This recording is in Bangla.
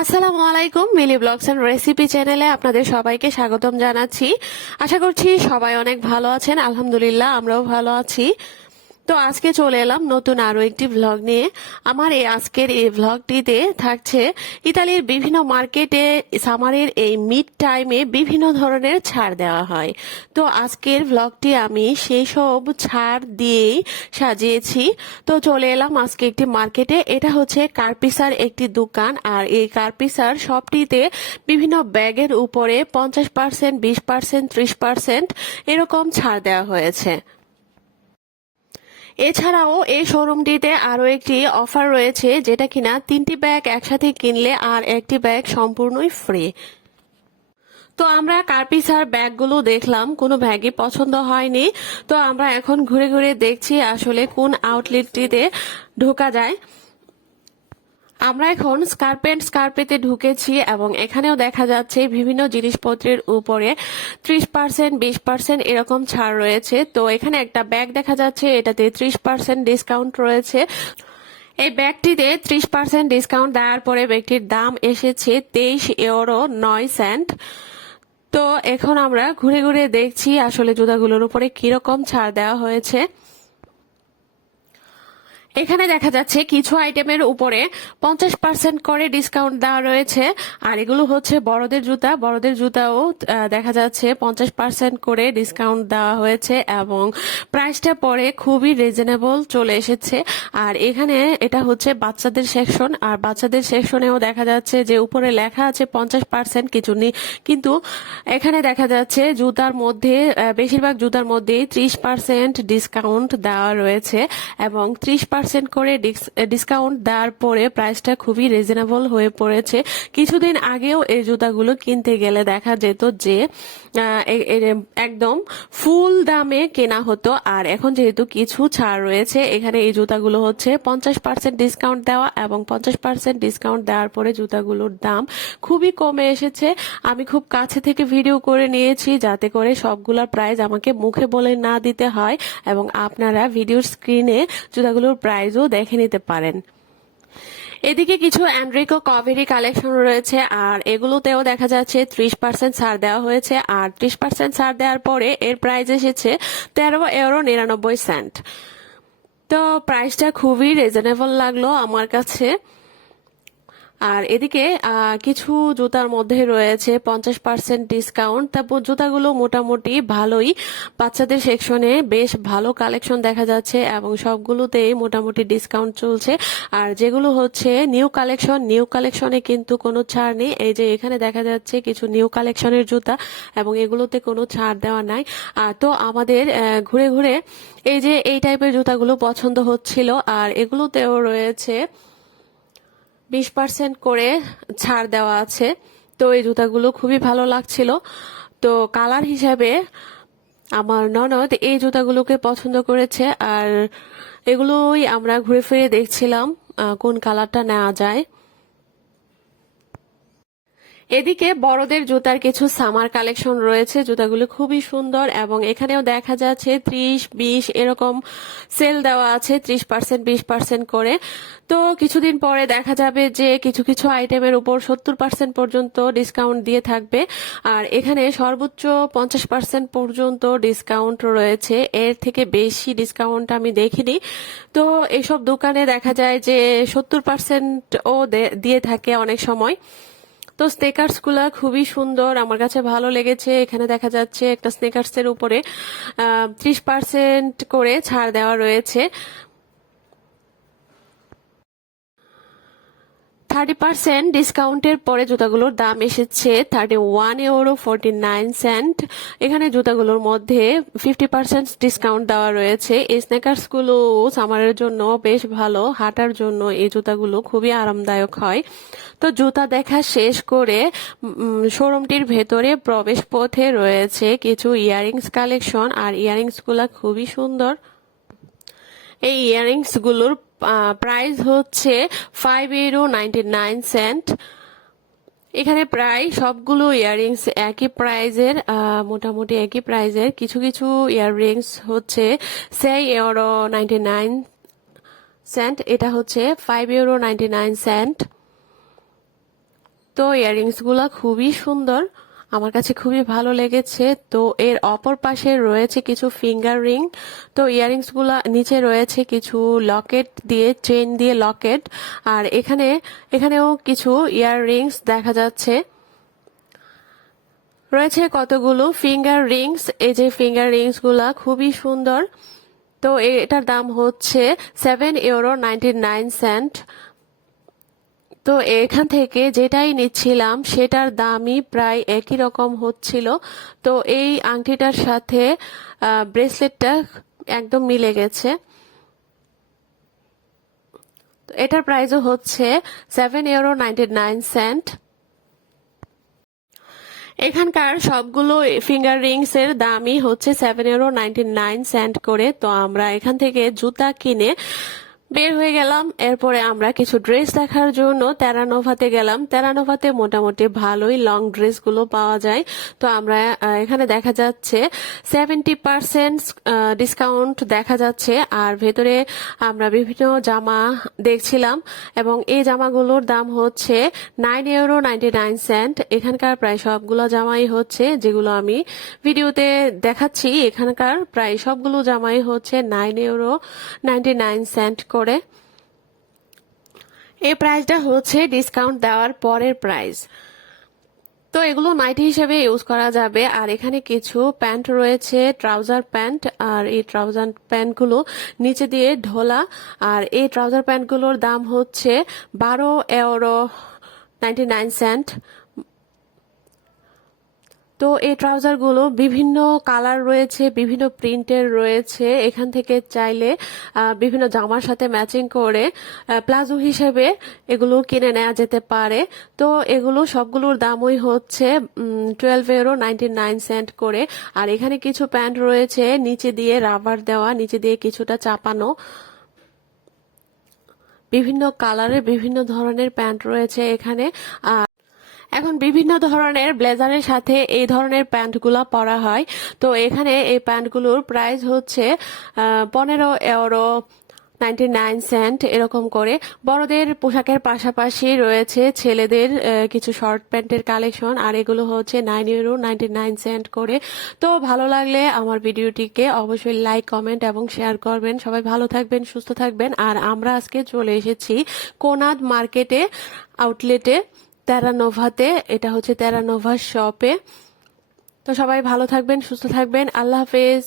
আসসালামু আলাইকুম মিলি ব্লগস এন্ড রেসিপি চ্যানেলে আপনাদের সবাইকে স্বাগতম জানাচ্ছি। আশা করছি সবাই অনেক ভালো আছেন। আলহামদুলিল্লাহ, আমরাও ভালো আছি। তো আজকে চলে এলাম নতুন আরও একটি ভ্লগ নিয়ে। আমার এই আজকের এই ভ্লগটিতে থাকছে ইতালির বিভিন্ন মার্কেটে সামারের এই মিড টাইমে বিভিন্ন ধরনের ছাড় দেওয়া হয়। তো আজকের ভ্লগটি আমি সেই সব ছাড় দিয়েই সাজিয়েছি। তো চলে এলাম আজকে একটি মার্কেটে। এটা হচ্ছে কার্পিসার একটি দোকান আর এই কার্পিসার সবটিতে বিভিন্ন ব্যাগের উপরে পঞ্চাশ পার্সেন্ট, বিশ পার্সেন্ট, ত্রিশ পার্সেন্ট এরকম ছাড় দেওয়া হয়েছে। এছাড়াও এই শোরুমটিতে আরও একটি অফার রয়েছে, যেটা কিনা তিনটি ব্যাগ একসাথে কিনলে আর একটি ব্যাগ সম্পূর্ণই ফ্রি। তো আমরা কার্পিসার ব্যাগগুলো দেখলাম, কোনো ব্যাগই পছন্দ হয়নি। তো আমরা এখন ঘুরে ঘুরে দেখছি আসলে কোন আউটলেটটিতে ঢোকা যায়। আমরা এখন স্কার্পেন্ট স্কার্পেতে ঢুকেছি এবং এখানেও দেখা যাচ্ছে বিভিন্ন জিনিসপত্রের উপরে ত্রিশ পার্সেন্ট বিশ পার্সেন্ট এরকম ছাড় রয়েছে। তো এখানে একটা ব্যাগ দেখা যাচ্ছে, এটাতে ত্রিশ পার্সেন্ট ডিসকাউন্ট রয়েছে। এই ব্যাগটিতে ত্রিশ পার্সেন্ট ডিসকাউন্ট দেওয়ার পরে ব্যাগটির দাম এসেছে তেইশ ইউরো নয় সেন্ট তো এখন আমরা ঘুরে ঘুরে দেখছি আসলে জুতাগুলোর উপরে কীরকম ছাড় দেওয়া হয়েছে। এখানে দেখা যাচ্ছে কিছু আইটেমের উপরে পঞ্চাশ পার্সেন্ট করে ডিসকাউন্ট দেওয়া রয়েছে। আর এগুলো হচ্ছে বড়দের জুতা। বড়দের জুতাও দেখা যাচ্ছে পঞ্চাশ পার্সেন্ট করে ডিসকাউন্ট দেওয়া হয়েছে এবং প্রাইসটা পরে খুবই রিজনেবল চলে এসেছে। আর এখানে এটা হচ্ছে বাচ্চাদের সেকশন আর বাচ্চাদের সেকশনেও দেখা যাচ্ছে যে উপরে লেখা আছে পঞ্চাশ পার্সেন্ট কিছু নেই কিন্তু এখানে দেখা যাচ্ছে জুতার মধ্যে বেশিরভাগ জুতার মধ্যেই ত্রিশ পার্সেন্ট ডিসকাউন্ট দেওয়া রয়েছে এবং ত্রিশ পার্সেন্ট করে ডিসকাউন্ট দেওয়ার পরে প্রাইসটা খুবই রিজনেবল হয়ে পড়েছে। কিছুদিন আগেও এই জুতাগুলো কিনতে গেলে দেখা যেত যে একদম ফুল দামে কেনা হতো। আর এখন যেহেতু কিছু ছাড় রয়েছে, এখানে এই জুতাগুলো হচ্ছে পঞ্চাশ পার্সেন্ট ডিসকাউন্ট দেওয়া এবং পঞ্চাশ পার্সেন্ট ডিসকাউন্ট দেওয়ার পরে জুতাগুলোর দাম খুবই কমে এসেছে। আমি খুব কাছে থেকে ভিডিও করে নিয়েছি যাতে করে সবগুলোর প্রাইস আমাকে মুখে বলে না দিতে হয় এবং আপনারা ভিডিওর স্ক্রিনে জুতাগুলোর প্রাইসও দেখে নিতে পারেন। এদিকে কিছু অ্যান্ড্রিকো কভেরি কালেকশন রয়েছে, আর এগুলোতেও দেখা যাচ্ছে ত্রিশ পার্সেন্ট ছাড় দেওয়া হয়েছে, আর ত্রিশ পার্সেন্ট ছাড় দেওয়ার পরে এর প্রাইস এসেছে তেরো ইউরো নিরানব্বই সেন্ট। তো প্রাইসটা খুবই রিজনেবল লাগল আমার কাছে। আর এদিকে কিছু জুতার মধ্যে রয়েছে পঞ্চাশ পার্সেন্ট ডিসকাউন্ট তারপর জুতাগুলো মোটামুটি ভালোই। বাচ্চাদের সেকশনে বেশ ভালো কালেকশন দেখা যাচ্ছে এবং সবগুলোতেই মোটামুটি ডিসকাউন্ট চলছে। আর যেগুলো হচ্ছে নিউ কালেকশন নিউ কালেকশনে কিন্তু কোনো ছাড় নেই। এই যে এখানে দেখা যাচ্ছে কিছু নিউ কালেকশনের জুতা এবং এগুলোতে কোনো ছাড় দেওয়া নাই। আর তো আমাদের ঘুরে ঘুরে এই যে এই টাইপের জুতাগুলো পছন্দ হচ্ছিল। আর এগুলোতেও রয়েছে বিশ পার্সেন্ট করে ছাড় দেওয়া আছে। তো এই জুতাগুলো খুবই ভালো লাগছিল। তো কালার হিসাবে আমার ননদ এই জুতাগুলোকে পছন্দ করেছে আর এগুলোই আমরা ঘুরে ফিরে দেখছিলাম কোন কালারটা নেওয়া যায়। এদিকে বড়দের জুতার কিছু সামার কালেকশন রয়েছে। জুতাগুলো খুবই সুন্দর এবং এখানেও দেখা যাচ্ছে ত্রিশ, বিশ এরকম সেল দেওয়া আছে, ত্রিশ পার্সেন্ট বিশ পার্সেন্ট করে। তো কিছুদিন পরে দেখা যাবে যে কিছু কিছু আইটেমের উপর সত্তর পার্সেন্ট পর্যন্ত ডিসকাউন্ট দিয়ে থাকবে। আর এখানে সর্বোচ্চ পঞ্চাশ পার্সেন্ট পর্যন্ত ডিসকাউন্ট রয়েছে। এর থেকে বেশি ডিসকাউন্ট আমি দেখিনি। তো এসব দোকানে দেখা যায় যে সত্তর পার্সেন্ট ও দে- দিয়ে থাকে অনেক সময়। তো স্নেকার্সগুলা খুবই সুন্দর, আমার কাছে ভালো লেগেছে। এখানে দেখা যাচ্ছে একটা স্নেকার্স এর উপরে ত্রিশ পার্সেন্ট করে ছাড় দেওয়া রয়েছে। থার্টি পার্সেন্ট ডিসকাউন্টের পরে জুতাগুলোর দাম এসেছে thirty one euro forty nine cent এখানে জুতাগুলোর মধ্যে ফিফটি পার্সেন্ট ডিসকাউন্ট দেওয়া রয়েছে। এই স্নেকার্সগুলো সামারের জন্য বেশ ভালো, হাঁটার জন্য এই জুতাগুলো খুবই আরামদায়ক হয়। তো জুতা দেখা শেষ করে শোরুমটির ভেতরে প্রবেশ পথে রয়েছে কিছু ইয়ারিংস কালেকশন আর ইয়ারিংসগুলা খুবই সুন্দর। এই ইয়ারিংসগুলোর প্রাইস হচ্ছে five euro ninety nine cent এখানে প্রায় সবগুলো ইয়াররিংস একই প্রাইজের মোটামুটি একই প্রাইজের কিছু কিছু ইয়াররিংস হচ্ছে সেই ইউরো নাইনটি নাইন সেন্ট এটা হচ্ছে five euro ninety nine cent তো ইয়াররিংসগুলা খুবই সুন্দর। আমার কাছে খুবই ভালো লেগেছে। তো এর অপর পাশে রয়েছে কিছু ফিঙ্গার রিং তো ইয়াররিংসগুলা নিচে রয়েছে কিছু লকেট দিয়ে চেন দিয়ে লকেট আর এখানে, এখানেও কিছু ইয়াররিংস দেখা যাচ্ছে। রয়েছে কতগুলো ফিঙ্গার রিংস এই যে ফিঙ্গার রিংসগুলা খুবই সুন্দর। তো এটার দাম হচ্ছে seven euro ninety nine cent তো এখান থেকে যেটাই নিচ্ছিলাম, সেটার দামই প্রায় একই রকম হচ্ছিল। তো এই আংটিটার সাথে ব্রেসলেটটা একদম মিলে গেছে। তো এটার প্রাইসও হচ্ছে seven euro ninety nine cent এখানকার সবগুলো ফিঙ্গার রিংস এর দামই হচ্ছে seven euro ninety nine cent করে। তো আমরা এখান থেকে জুতা কিনে বের হয়ে গেলাম। এরপরে আমরা কিছু ড্রেস দেখার জন্য তেরানোভাতে গেলাম। তেরানোভাতে মোটামুটি ভালোই লং ড্রেসগুলো পাওয়া যায়। তো আমরা এখানে দেখা যাচ্ছে সেভেন্টি পার্সেন্ট ডিসকাউন্ট দেখা যাচ্ছে। আর ভেতরে আমরা বিভিন্ন জামা দেখছিলাম এবং এই জামাগুলোর দাম হচ্ছে nine euro ninety nine cent এখানকার প্রায় সবগুলো জামাই হচ্ছে যেগুলো আমি ভিডিওতে দেখাচ্ছি। এখানকার প্রায় সবগুলো জামাই হচ্ছে nine euro ninety nine cent করে। এই প্রাইসটা হচ্ছে ডিসকাউন্ট দেওয়ার পরের প্রাইস তো এগুলো নাইটি হিসেবে ইউজ করা যাবে। আর এখানে কিছু প্যান্ট রয়েছে ট্রাউজার প্যান্ট আর এই ট্রাউজার প্যান্টগুলো নিচে দিয়ে ঢোলা। আর এই ট্রাউজার প্যান্টগুলোর দাম হচ্ছে বারো ইউরো নাইনটি নাইন সেন্ট তো এই ট্রাউজারগুলো বিভিন্ন কালার রয়েছে, বিভিন্ন প্রিন্টের রয়েছে। এখান থেকে চাইলে বিভিন্ন জামার সাথে ম্যাচিং করে প্লাজো হিসেবে এগুলো কিনে নেওয়া যেতে পারে। তো এগুলো সবগুলোর দামই হচ্ছে twelve euro ninety nine cent করে। আর এখানে কিছু প্যান্ট রয়েছে, নিচে দিয়ে রাবার দেওয়া, নিচে দিয়ে কিছুটা চাপানো। বিভিন্ন কালারের বিভিন্ন ধরনের প্যান্ট রয়েছে এখানে। এখন বিভিন্ন ধরনের ব্লেজারের সাথে এই ধরনের প্যান্টগুলো পরা হয়। তো এখানে এই প্যান্টগুলোর প্রাইস হচ্ছে পনেরো ইউরো নাইনটি নাইন সেন্ট এরকম করে। বড়দের পোশাকের পাশাপাশি রয়েছে ছেলেদের কিছু শর্ট প্যান্টের কালেকশন আর এগুলো হচ্ছে nine euro ninety nine cent করে। তো ভালো লাগলে আমার ভিডিওটিকে অবশ্যই লাইক কমেন্ট এবং শেয়ার করবেন। সবাই ভালো থাকবেন, সুস্থ থাকবেন। আর আমরা আজকে চলে এসেছি কোনাদ মার্কেটে আউটলেটে তেরানোভাতে এটা হচ্ছে তেরানোভা শপে। তো সবাই ভালো থাকবেন সুস্থ থাকবেন। আল্লাহ হাফেজ।